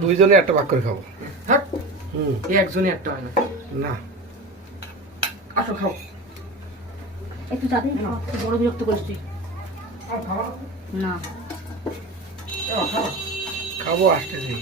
দুইজনে একটা ভাগ করে খাবো। থাক, একজনে একটা হয় না। না আসো খাও। একটু যাবে বড় বিরক্ত করিস তুই। খাও, খাওয়া না খাবো আসতেছি।